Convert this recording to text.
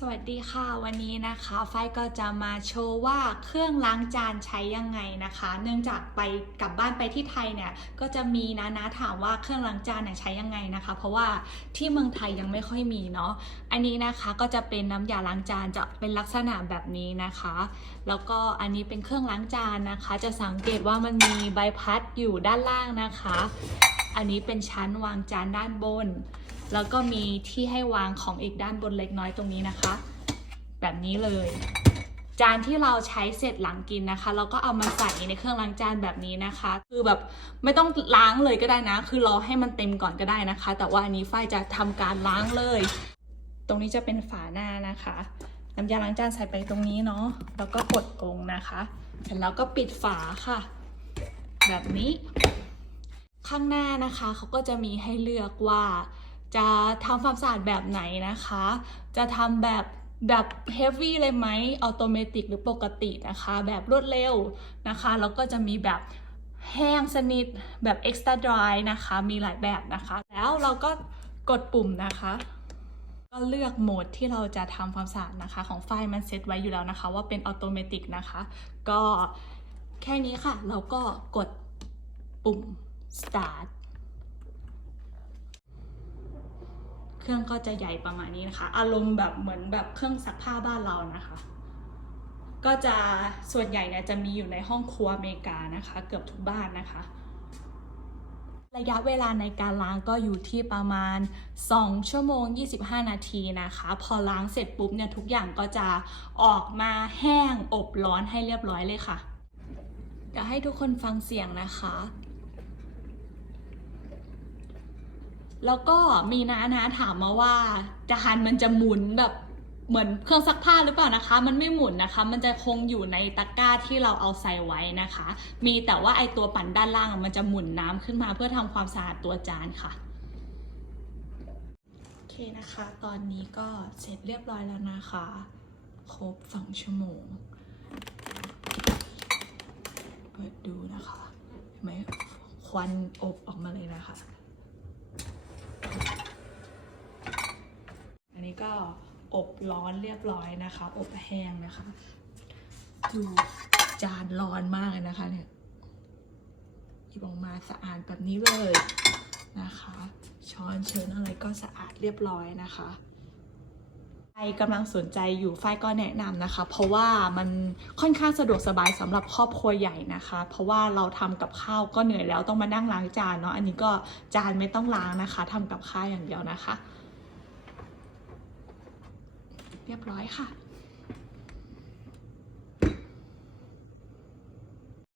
สวัสดีค่ะวันนี้นะคะไฟก็จะมาโชว์ว่าเครื่องล้างจานใช้ยังไงนะคะ เนื่องจากไปกลับบ้านไปที่ไทยเนี่ยก็จะมีนะนะถามว่าเครื่องล้างจานเนี่ยใช้ยังไงนะคะ เพราะว่าที่เมืองไทยยังไม่ค่อยมีเนาะอันนี้นะคะก็จะเป็นน้ำยาล้างจานจะเป็นลักษณะแบบนี้นะคะ แล้วก็อันนี้เป็นเครื่องล้างจานนะคะ จะสังเกตว่ามันมีใบพัดอยู่ด้านล่างนะคะ อันนี้เป็นชั้นวางจานด้านบน แล้วก็มีที่ให้วางของอีกด้านบนเล็กน้อยตรงนี้นะคะ แบบนี้เลย จานที่เราใช้เสร็จหลังกินนะคะ เราก็เอามาใส่ในเครื่องล้างจานแบบนี้นะคะ คือแบบไม่ต้องล้างเลยก็ได้นะ คือรอให้มันเต็มก่อนก็ได้นะคะ แต่ว่าอันนี้ฝ้ายจะทำการล้างเลย ตรงนี้จะเป็นฝาหน้านะคะน้ำยาล้างจานใส่ไปตรงนี้เนาะ แล้วก็กดกงนะคะ เสร็จแล้วก็ปิดฝาค่ะ แบบนี้ ข้างหน้านะคะเขาก็จะมีให้เลือกว่า จะทำความสะอาดแบบไหนนะคะ จะทำแบบแบบเฮฟวี่เลยไหมออโตเมติกหรือปกตินะคะ แบบรวดเร็วนะคะ แล้วก็จะมีแบบแห้งสนิทแบบ extra dry นะคะ มีหลายแบบนะคะ แล้วเราก็กดปุ่มนะคะ ก็เลือกโหมดที่เราจะทำความสะอาดนะคะ ของไฟล์มันเซตไว้อยู่แล้วนะคะ ว่าเป็นออโตเมติกนะคะ ก็แค่นี้ค่ะ เราก็กดปุ่ม start เครื่องก็จะใหญ่ประมาณนี้นะคะ อารมณ์แบบเหมือนแบบเครื่องซักผ้าบ้านเรานะคะ ก็จะส่วนใหญ่เนี่ยจะมีอยู่ในห้องครัวอเมริกานะคะ เกือบทุกบ้านนะคะระยะเวลาในการล้างก็อยู่ที่ประมาณ 2 ชั่วโมง 25 นาทีนะคะ พอล้างเสร็จปุ๊บเนี่ยทุกอย่างก็จะออกมาแห้งอบร้อนให้เรียบร้อยเลยค่ะ เดี๋ยวให้ทุกคนฟังเสียงนะคะ แล้วก็มีน้านะถามมาว่าจานมันจะหมุนแบบเหมือนเครื่องซักผ้าหรือเปล่านะคะ มันไม่หมุนนะคะ มันจะคงอยู่ในตะกร้าที่เราเอาใส่ไว้นะคะ มีแต่ว่าไอตัวปั่นด้านล่างมันจะหมุนน้ำขึ้นมาเพื่อทำความสะอาดตัวจานค่ะโอเคนะคะ ตอนนี้ก็เสร็จเรียบร้อยแล้วนะคะ ครบสองชั่วโมงเปิดดูนะคะเห็นไหมควันอบออกมาเลยนะคะ อันนี้ ก็อบร้อนเรียบร้อยนะคะ อบแห้งนะคะดูจานร้อนมากเลยนะคะเนี่ยหยิบออกมาสะอาดแบบนี้เลยนะคะ ช้อนเชิญอะไรก็สะอาดเรียบร้อยนะคะใครกำลังสนใจอยู่ฝ้ายก็แนะนำนะคะ เพราะว่ามันค่อนข้างสะดวกสบายสำหรับครอบครัวใหญ่นะคะ เพราะว่าเราทำกับข้าวก็เหนื่อยแล้วต้องมานั่งล้างจานเนาะอันนี้ก็จานไม่ต้องล้างนะคะทำกับข้าวอย่างเดียวนะคะ เรียบร้อยค่ะ